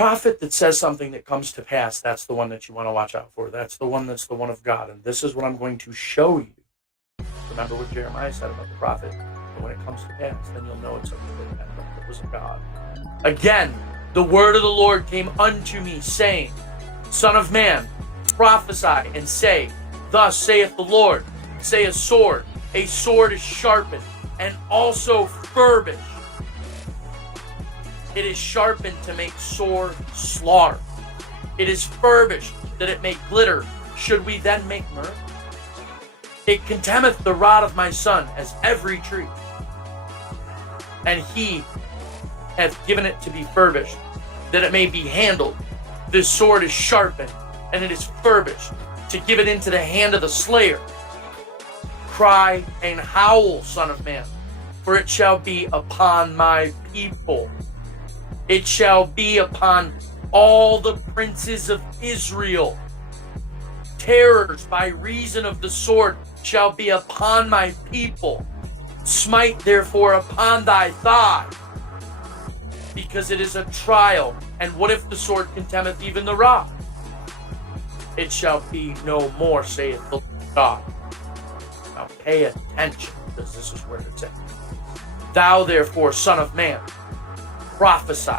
prophet that says something that comes to pass, that's the one that you want to watch out for. That's the one of God. And this is what I'm going to show you. Remember what Jeremiah said about the prophet. But when it comes to pass, then you'll know it's something that was of God. Again, the word of the Lord came unto me, saying, Son of man, prophesy and say, Thus saith the Lord, say a sword is sharpened, and also furbished. It is sharpened to make sore slaughter. It is furbished that it may glitter. Should we then make mirth? It contemneth the rod of my son as every tree. And he hath given it to be furbished, that it may be handled. This sword is sharpened, and it is furbished, to give it into the hand of the slayer. Cry and howl, Son of man, for it shall be upon my people. It shall be upon all the princes of Israel. Terrors by reason of the sword shall be upon my people. Smite therefore upon thy thigh, because it is a trial. And what if the sword contemneth even the rod? It shall be no more, saith the God. Now pay attention, because this is where it's at. Thou therefore, son of man, prophesy,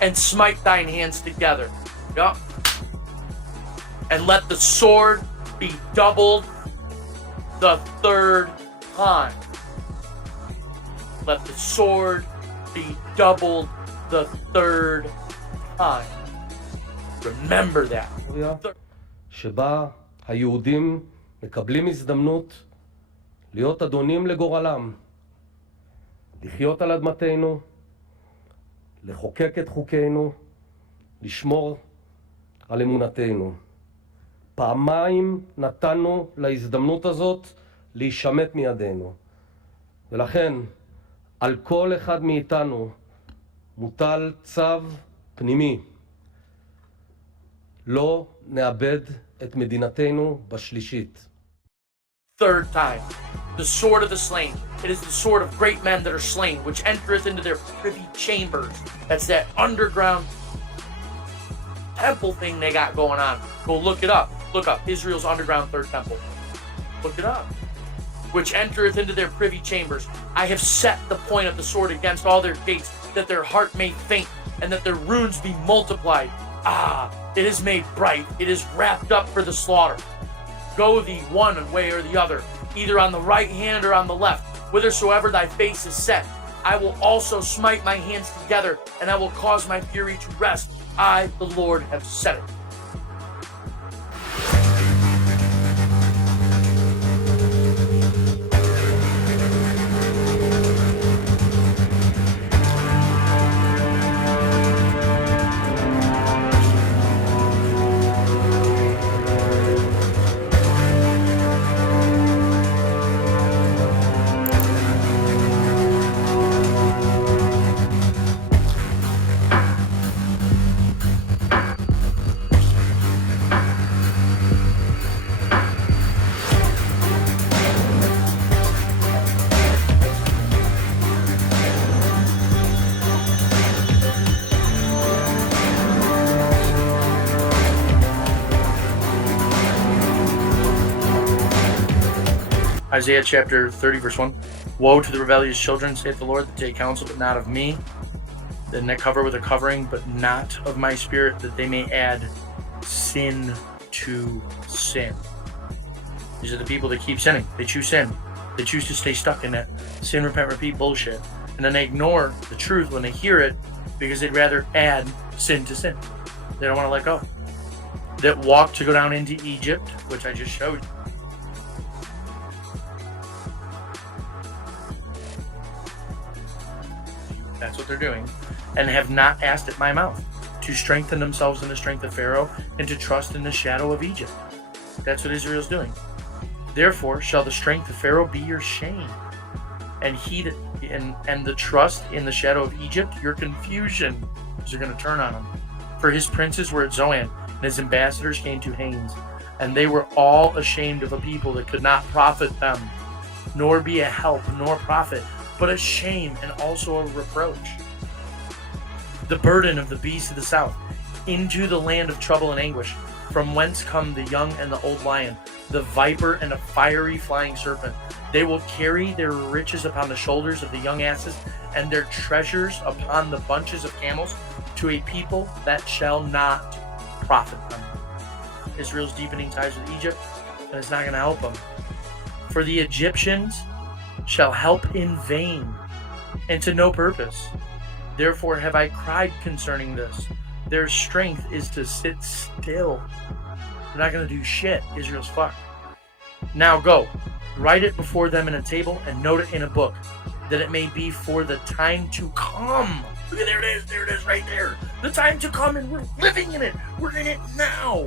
and smite thine hands together. Yup. And let the sword be doubled the third time. Let the sword be doubled the third time. Remember that. שבה היהודים מקבלים הזדמנות להיות אדונים לגורלם, לחיות על אדמתנו, לחוקק את חוקינו, לשמור על אמונתנו. פעמיים נתנו להזדמנות הזאת להישמט מידינו. ולכן על כל אחד מאיתנו מוטל צו פנימי. לא נאבד את מדינתנו בשלישית. Third time, the sword of the slain. It is the sword of great men that are slain, which entereth into their privy chambers. That's that underground temple thing they got going on. Go look it up. Look up Israel's underground third temple. Look it up. Which entereth into their privy chambers. I have set the point of the sword against all their gates, that their heart may faint, and that their runes be multiplied. It is made bright. It is wrapped up for the slaughter. Go thee one way or the other, either on the right hand or on the left, whithersoever thy face is set. I will also smite my hands together, and I will cause my fury to rest. I, the Lord, have said it. Isaiah chapter 30, verse 1. Woe to the rebellious children, saith the Lord, that take counsel, but not of me, that neck cover with a covering, but not of my spirit, that they may add sin to sin. These are the people that keep sinning. They choose sin. They choose to stay stuck in that sin, repent, repeat bullshit. And then they ignore the truth when they hear it, because they'd rather add sin to sin. They don't want to let go. That walk to go down into Egypt, which I just showed you. That's what they're doing, and have not asked at my mouth, to strengthen themselves in the strength of Pharaoh, and to trust in the shadow of Egypt. That's what Israel's doing. Therefore shall the strength of Pharaoh be your shame, and the trust in the shadow of Egypt your confusion, because you're going to turn on him. For his princes were at Zoan, and his ambassadors came to Hanes, and they were all ashamed of a people that could not profit them, nor be a help, nor profit, but a shame and also a reproach. The burden of the beasts of the south, into the land of trouble and anguish, from whence come the young and the old lion, the viper and a fiery flying serpent. They will carry their riches upon the shoulders of the young asses, and their treasures upon the bunches of camels, to a people that shall not profit them. Israel's deepening ties with Egypt, and it's not going to help them. For the Egyptians shall help in vain, and to no purpose. Therefore have I cried concerning this. Their strength is to sit still. They're not going to do shit. Israel's fucked. Now go, write it before them in a table, and note it in a book, that it may be for the time to come. Look, there it is right there. The time to come, and we're living in it. We're in it now.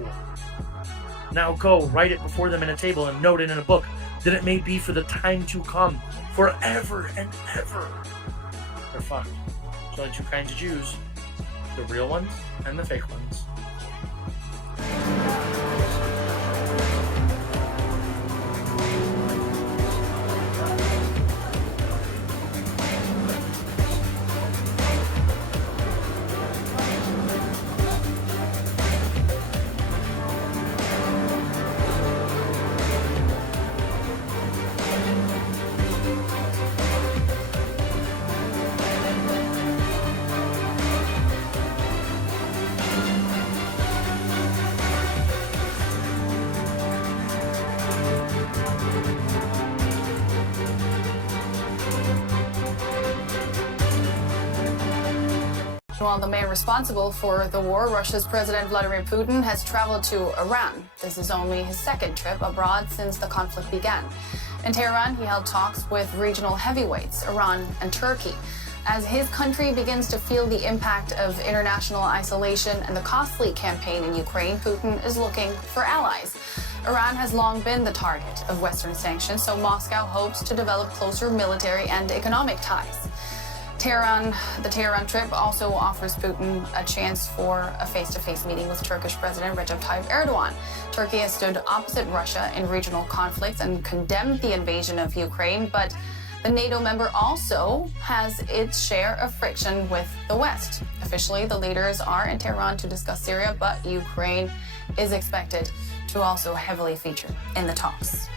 Now go, write it before them in a table, and note it in a book, that it may be for the time to come, forever and ever. They're fucked. There's only two kinds of Jews, the real ones and the fake ones. While the man responsible for the war, Russia's President Vladimir Putin, has traveled to Iran. This is only his second trip abroad since the conflict began. In Tehran, he held talks with regional heavyweights, Iran and Turkey. As his country begins to feel the impact of international isolation and the costly campaign in Ukraine, Putin is looking for allies. Iran has long been the target of Western sanctions, so Moscow hopes to develop closer military and economic ties. The Tehran trip also offers Putin a chance for a face-to-face meeting with Turkish President Recep Tayyip Erdogan. Turkey has stood opposite Russia in regional conflicts and condemned the invasion of Ukraine, but the NATO member also has its share of friction with the West. Officially, the leaders are in Tehran to discuss Syria, but Ukraine is expected to also heavily feature in the talks.